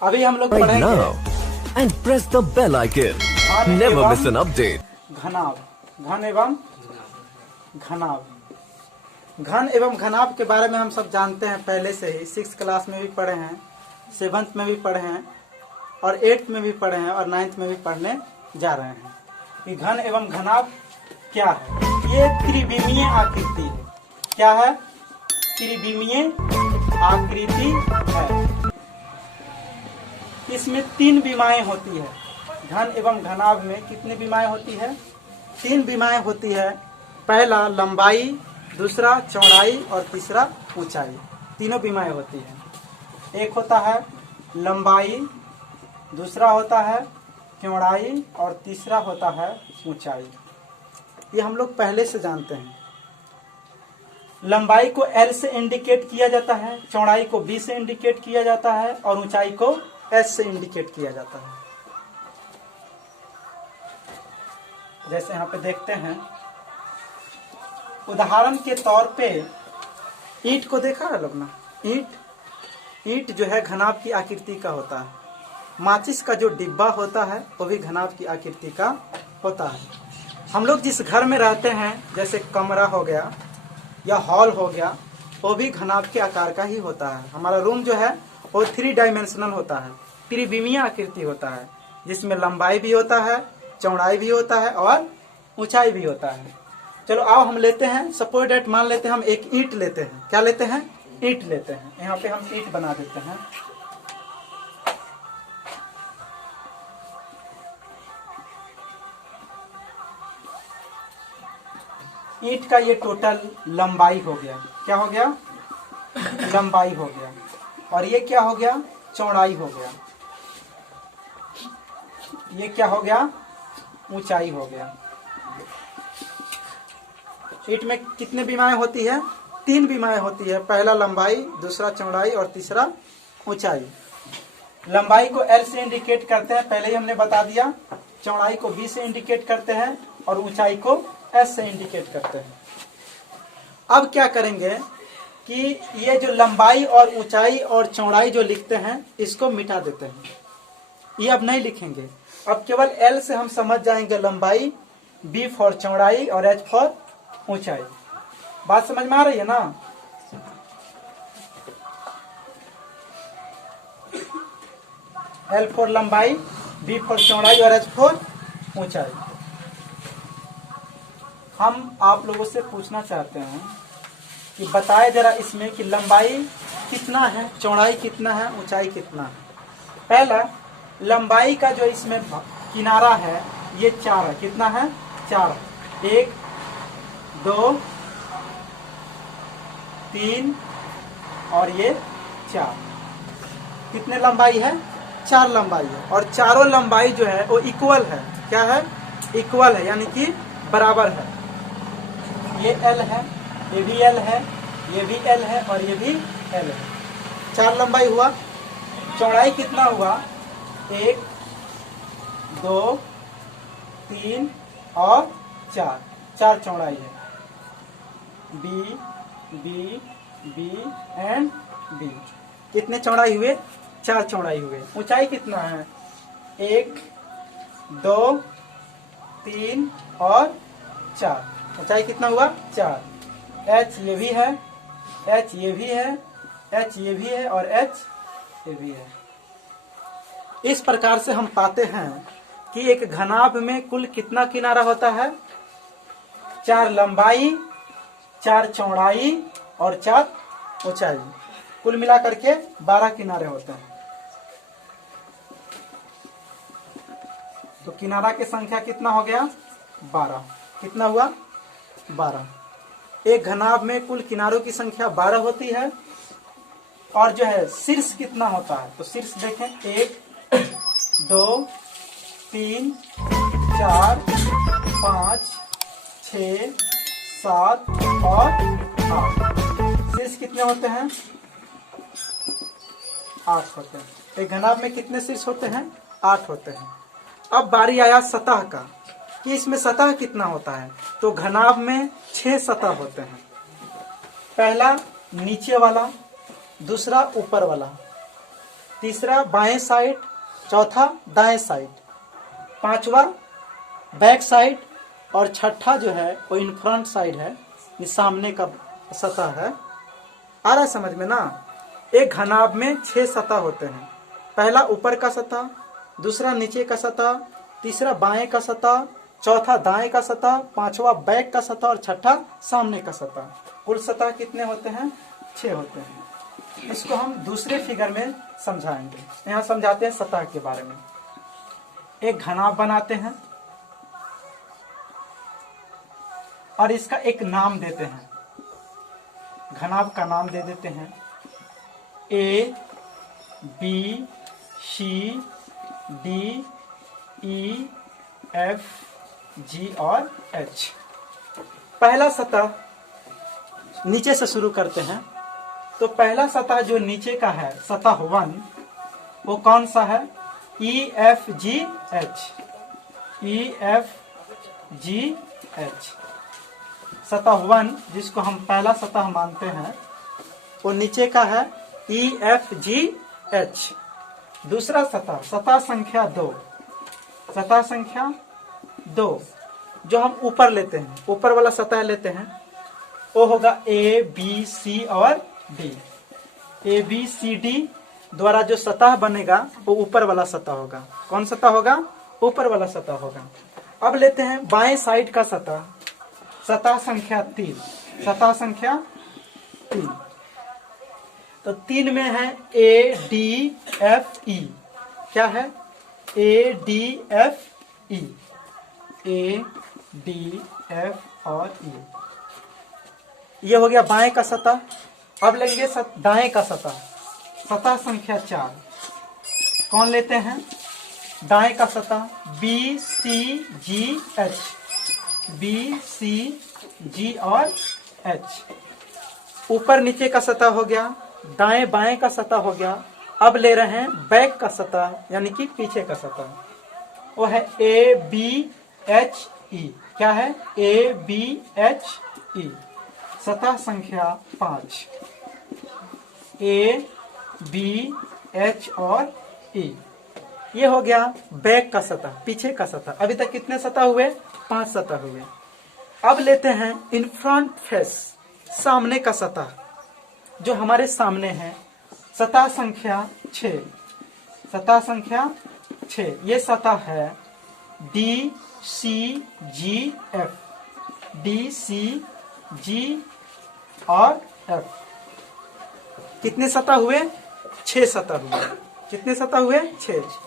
अभी हम लोग पढ़ेंगे and press the bell icon. Never miss an update. घनाभ, घन एवं घनाभ। घन एवं घनाभ के बारे में हम सब जानते हैं पहले से ही। 6th क्लास में भी पढ़े हैं, 7th में भी पढ़े हैं और 8th में भी पढ़े हैं और 9th में भी पढ़ने जा रहे हैं कि घन एवं घनाभ क्या है। ये त्रिविमीय आकृति है। क्या है? त्रिविमीय आकृति है। इसमें 3 विमाएं होती है। घन एवं घनाभ में कितनी विमाएं होती है? 3 विमाएं होती है। पहला लंबाई, दूसरा चौड़ाई और तीसरा ऊंचाई। तीनों विमाएं होती है। एक होता है लंबाई, दूसरा होता है चौड़ाई और तीसरा होता है ऊंचाई। ये हम लोग पहले से जानते हैं। लंबाई को L से इंडिकेट किया जाता है, चौड़ाई को B से इंडिकेट किया जाता है और ऊंचाई को S से इंडिकेट किया जाता है। जैसे यहाँ पे देखते हैं, उदाहरण के तौर पे ईंट को देखा है लोग ना। ईंट जो है घनाभ की आकृति का होता है। माचिस का जो डिब्बा होता है वो भी घनाभ की आकृति का होता है। हम लोग जिस घर में रहते हैं, जैसे कमरा हो गया या हॉल हो गया, वो भी घनाभ के आकार का ही होता है। हमारा रूम जो है वो 3 डायमेंशनल होता है, त्रिविमीय आकृति होता है, जिसमें लंबाई भी होता है, चौड़ाई भी होता है और ऊंचाई भी होता है। चलो आओ हम लेते हैं, सपोज डेट मान लेते हैं हम एक ईंट लेते हैं। क्या लेते हैं? ईंट लेते हैं। यहाँ पे हम ईंट बना देते हैं। ईंट का ये टोटल लंबाई हो गया। क्या हो गया? लंबाई हो गया। और ये क्या हो गया? चौड़ाई हो गया। ये क्या हो गया? ऊंचाई हो गया। ईंट में कितने विमाएं होती है? 3 विमाएं होती है। पहला लंबाई, दूसरा चौड़ाई और तीसरा ऊंचाई। लंबाई को L से इंडिकेट करते हैं, पहले ही हमने बता दिया। चौड़ाई को B से इंडिकेट करते हैं और ऊंचाई को S से इंडिकेट करते हैं। अब क्या करेंगे कि ये जो लंबाई और ऊंचाई और चौड़ाई जो लिखते हैं, इसको मिटा देते हैं। ये अब नहीं लिखेंगे। अब केवल L से हम समझ जाएंगे लंबाई, B फॉर चौड़ाई और H फॉर ऊंचाई। बात समझ में आ रही है ना? L फॉर लंबाई, B फॉर चौड़ाई और H फॉर ऊंचाई। हम आप लोगों से पूछना चाहते हैं कि बताए जरा इसमें कि लंबाई कितना है, चौड़ाई कितना है, ऊंचाई कितना है। पहला लंबाई का जो इसमें किनारा है ये 4 है। कितना है? 4। 1 2 3 और ये 4। कितने लंबाई है? 4 लंबाई है। और चारों लंबाई जो है वो इक्वल है। क्या है? इक्वल है, यानी कि बराबर है। ये L है, ये भी L है, ये भी L है और ये भी L है। 4 लंबाई हुआ। चौड़ाई कितना हुआ? 1 2 3 और 4। 4 चौड़ाई है। B B B and B। कितने चौड़ाई हुए? 4 चौड़ाई हुए। ऊंचाई कितना है? 1 2 3 और 4। ऊंचाई कितना हुआ? 4। H ये भी है, H ये भी है, H ये भी है और H ये भी है। इस प्रकार से हम पाते हैं कि एक घनाभ में कुल कितना किनारा होता है? 4 लंबाई, 4 चौड़ाई और 4 ऊंचाई। कुल मिलाकर के 12 किनारे होते हैं। तो किनारा की संख्या कितना हो गया? 12। कितना हुआ? 12। एक घनाभ में कुल किनारों की संख्या 12 होती है। और जो है शीर्ष कितना होता है? तो शीर्ष देखें, 1 2 3 4 5 6 7 और 8। शीर्ष कितने होते हैं? 8 होते हैं। एक घनाभ में कितने शीर्ष होते हैं? 8 होते हैं। अब बारी आया सतह का कि इसमें सतह कितना होता है। तो घनाभ में 6 सतह होते हैं। पहला नीचे वाला, दूसरा ऊपर वाला, तीसरा बाएं साइड, चौथा दाएं साइड, पांचवा बैक साइड और छठा जो है वो इन फ्रंट साइड है, ये सामने का सतह है। आ रहा है समझ में ना। एक घनाभ में 6 सतह होते हैं। पहला ऊपर का सतह, दूसरा नीचे का सतह, तीसरा बाएं का सतह, चौथा दाएं का सतह, पांचवा बैक का सतह और छठा सामने का सतह। कुल सतह कितने होते हैं? 6 होते हैं। इसको हम दूसरे फिगर में समझाएंगे। यहाँ समझाते हैं सतह के बारे में। एक घनाभ बनाते हैं और इसका एक नाम देते हैं। घनाभ का नाम दे देते हैं A, B, C, D, E, F, G और H। पहला सतह नीचे से शुरू करते हैं। तो पहला सतह जो नीचे का है, सतह 1, वो कौन सा है? E, F, G, H। E, F, G, H। सतह 1 जिसको हम पहला सतह मानते हैं, वो नीचे का है E, F, G, H। दूसरा सतह, सतह संख्या 2, सतह संख्या 2 जो हम ऊपर लेते हैं, ऊपर वाला सतह लेते हैं, वो होगा A, B, C और D। A, B, C, D द्वारा जो सतह बनेगा वो ऊपर वाला सतह होगा। कौन सतह होगा? ऊपर वाला सतह होगा। अब लेते हैं बाएं साइड का सतह, सतह संख्या 3, सतह संख्या 3। तो 3 में है A, D, F, E। क्या है? A, D, F, E। A, D, F और E। ये हो गया बाएं का सतह। अब लेंगे दाएं का सतह, सतह संख्या 4। कौन लेते हैं? दाएं का सतह B, C, G, H। B, C, G और H। ऊपर नीचे का सतह हो गया, दाएं बाएं का सतह हो गया। अब ले रहे हैं बैक का सतह, यानी कि पीछे का सतह। वो है A, B, H, E। क्या है? A, B, H, E। सतह संख्या 5। A, B, H और E। ये हो गया बैक का सतह, पीछे का सतह। अभी तक कितने सतह हुए? 5 सतह हुए। अब लेते हैं इन फ्रंट फेस, सामने का सतह जो हमारे सामने है, सतह संख्या 6, सतह संख्या 6। ये सतह है D, C, G, F। D, C, G और F। कितने सतह हुए? 6 सतह हुए। कितने सतह हुए? 6।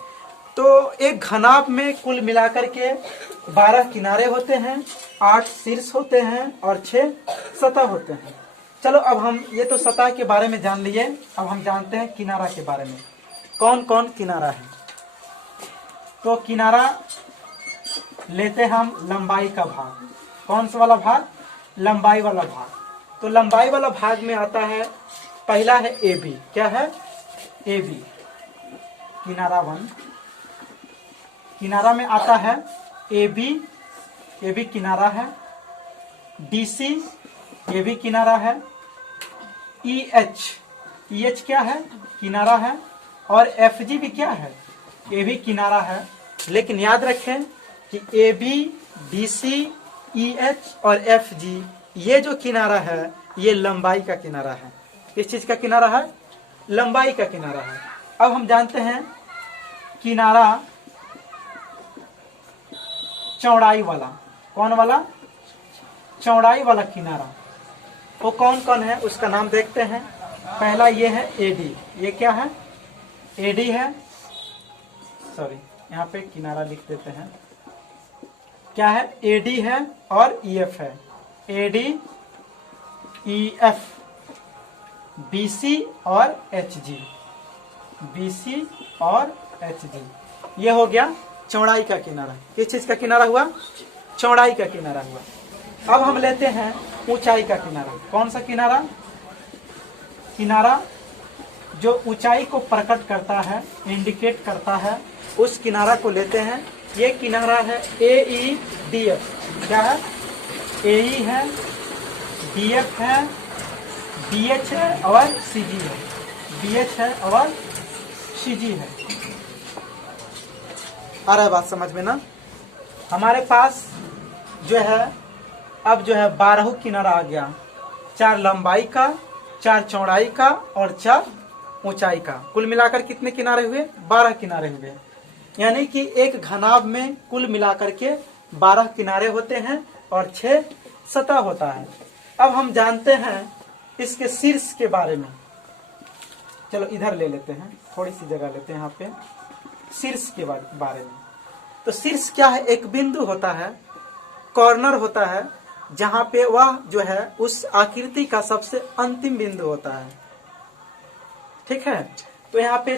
तो एक घनाभ में कुल मिलाकर के 12 किनारे होते हैं, 8 शीर्ष होते हैं और 6 सतह होते हैं। चलो अब हम ये तो सतह के बारे में जान लिए। अब हम जानते हैं किनारा के बारे में। कौन कौन किनारा है? तो किनारा लेते हैं हम लंबाई का भाग। कौन सा वाला भाग? लंबाई वाला भाग। तो लंबाई वाला भाग में आता है, पहला है AB। क्या है? AB, किनारा 1। किनारा में आता है AB, AB किनारा है। DC, ये भी किनारा है। EH, EH क्या है? किनारा है। और FG भी क्या है? ये भी किनारा है। लेकिन याद रखें कि AB, DC, EH और FG ये जो किनारा है, ये लंबाई का किनारा है। किस चीज का किनारा है? लंबाई का किनारा है। अब हम जानते हैं किनारा चौड़ाई वाला। कौन वाला? चौड़ाई वाला किनारा। वो कौन कौन है उसका नाम देखते हैं। पहला ये है AD। ये क्या है? AD है। सॉरी, यहाँ पे किनारा लिख देते हैं। क्या है? AD है और EF है। AD, EF, BC और HG। BC और HG। ये हो गया चौड़ाई का किनारा। किस चीज का किनारा हुआ? चौड़ाई का किनारा हुआ। अब हम लेते हैं ऊंचाई का किनारा। कौन सा किनारा? किनारा जो ऊंचाई को प्रकट करता है, इंडिकेट करता है, उस किनारा को लेते हैं। ये किनारा है AEDF। क्या है? AE है, DF है, BH है और CG है। BH है और सीजी है। आ रहा है बात समझ में ना? हमारे पास जो है अब जो है 12 किनारा आ गया, 4 लंबाई का, 4 चौड़ाई का और 4 ऊंचाई का। कुल मिलाकर कितने किनारे हुए? 12 किनारे हुए। यानी कि एक घनाभ में कुल मिलाकर के 12 किनारे होते हैं और 6 सतह होता है। अब हम जानते हैं इसके शीर्ष के बारे में। चलो इधर ले लेते हैं, थोड़ी सी जगह लेते हैं यहाँ पे। शीर्ष के बारे में तो शीर्ष क्या है? एक बिंदु होता है, कॉर्नर होता है, जहां पे वह जो है उस आकृति का सबसे अंतिम बिंदु होता है। ठीक है, तो यहाँ पे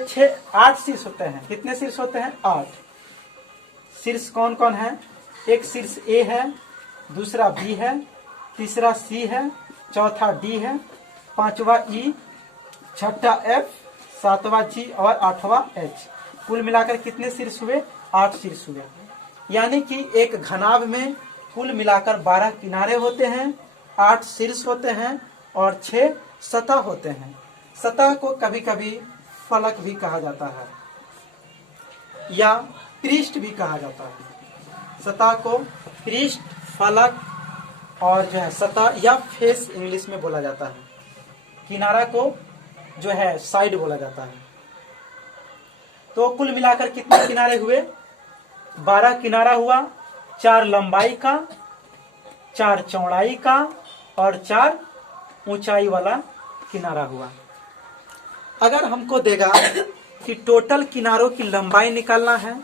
8 शीर्ष होते हैं। कितने शीर्ष होते हैं? 8 शीर्ष। कौन कौन है? एक शीर्ष ए है, दूसरा बी है, तीसरा सी है, चौथा डी है, पांचवा ई, छठा एफ, सातवां जी और 8वां एच। कुल मिलाकर कितने शीर्ष हुए? 8 शीर्ष हुए। यानी कि एक घनाभ में कुल मिलाकर 12 किनारे होते हैं, 8 शीर्ष होते हैं और 6 सतह होते हैं। सतह को कभी कभी फलक भी कहा जाता है या पृष्ठ भी कहा जाता है। सतह को पृष्ठ, फलक और जो है सतह या फेस इंग्लिश में बोला जाता है। किनारा को जो है साइड बोला जाता है। तो कुल मिलाकर कितने किनारे हुए? 12 किनारा हुआ, 4 लंबाई का, 4 चौड़ाई का और 4 ऊंचाई वाला किनारा हुआ। अगर हमको देगा कि टोटल किनारों की लंबाई निकालना है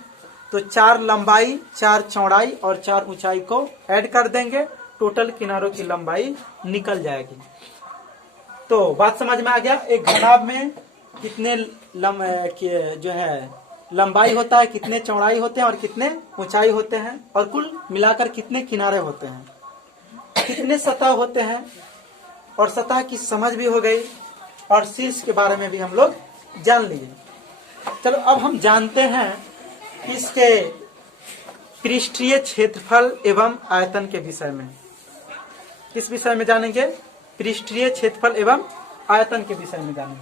तो 4 लंबाई, 4 चौड़ाई और 4 ऊंचाई को ऐड कर देंगे, टोटल किनारों की लंबाई निकल जाएगी। तो बात समझ में आ गया? एक घनाभ में कितने जो है लंबाई होता है, कितने चौड़ाई होते हैं और कितने ऊंचाई होते हैं, और कुल मिलाकर कितने किनारे होते हैं, कितने सतह होते हैं, और सतह की समझ भी हो गई और शीर्ष के बारे में भी हम लोग जान लिए। चलो अब हम जानते हैं इसके पृष्ठीय क्षेत्रफल एवं आयतन के विषय में। किस विषय में जानेंगे? पृष्ठीय क्षेत्रफल एवं आयतन के विषय में जानेंगे।